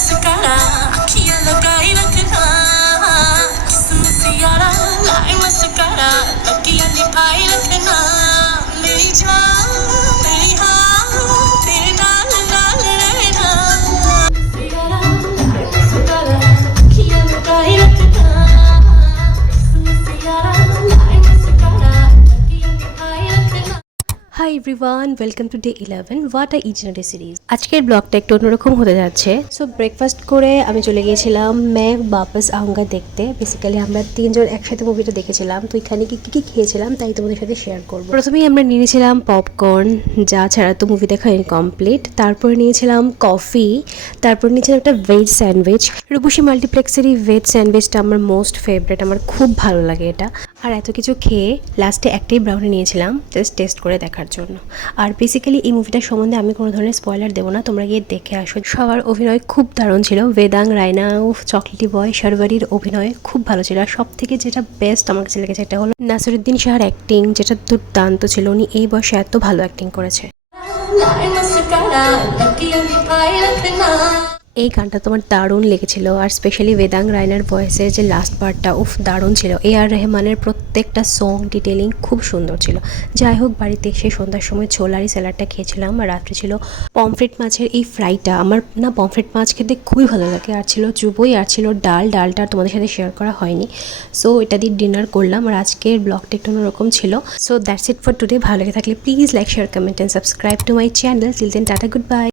Mascara अखियां लगाई रखना सियारा लाई मस्करा अखियां दिखाई रखना मेरी जान मेरी हाँ तेरे नाल नाल रहना सियारा लाई मस्करा अखियां लगाई रखना सियारा लाई मस्करा अखियां दिखाई रखना। Hi everyone, welcome to day 11 what are each and a series. আজকের ব্লগটা একটু অন্যরকম হতে যাচ্ছে। সো ব্রেকফাস্ট করে আমি চলে গিয়েছিলাম মে বাপস আউঙ্গা দেখতে। বেসিক্যালি আমরা তিনজন একসাথে মুভিটা দেখেছিলাম, তো এখানে কি খেয়েছিলাম তাই তোমাদের সাথে শেয়ার করবো। প্রথমেই আমরা নিয়েছিলাম পপকর্ন, যা ছাড়া তো মুভি দেখা ইনকমপ্লিট। তারপর নিয়েছিলাম কফি, তারপর নিয়েছিলাম একটা ভেজ স্যান্ডউইচ। রূপসী মাল্টিপ্লেক্সের এই ভেজ স্যান্ডউইচটা আমার মোস্ট ফেভারিট, আমার খুব ভালো লাগে এটা। আর এত কিছু খেয়ে লাস্টে একটাই ব্রাউনি নিয়েছিলাম জাস্ট টেস্ট করে দেখার জন্য। আর বেসিক্যালি এই মুভিটার সম্বন্ধে আমি কোনো ধরনের স্পয়লার দেবো না, তোমরা গিয়ে দেখে আসো। সবার অভিনয় খুব দারুণ ছিল। বেদাং, রায়না, চকলেটি বয়, শারবারির অভিনয় খুব ভালো ছিল। আর সব থেকে যেটা বেস্ট আমার কাছে লেগেছে এটা হলো নাসিরুদ্দিন শাহর অ্যাক্টিং, যেটা দুর্দান্ত ছিল। উনি এই বয়সে এত ভালো অ্যাক্টিং করেছে। এই গানটা তোমার দারুণ লেগেছিল। আর স্পেশালি বেদাং রায়নার ভয়েসের যে লাস্ট পার্টটা দারুণ ছিল। আর রেহমানের প্রত্যেকটা সং ডিটেলিং খুব সুন্দর ছিল। যাই হোক, বাড়িতে এসে সন্ধ্যার সময় ছোলার এই স্যালাডটা খেয়েছিলাম। আর রাত্রে ছিল পমফ্রেট মাছের এই ফ্রাইটা। আমার না পমফ্রেট মাছ খেতে খুবই ভালো লাগে। আর ছিল চুবই, আর ছিল ডালটা তোমাদের সাথে শেয়ার করা হয়নি। সো এটা দিয়ে ডিনার করলাম। আর আজকের ব্লগটা একটু অন্যরকম ছিল। So that's it for today. ভালো লেগে থাকলে please like, share, comment and subscribe to my channel. Till then tata, good bye.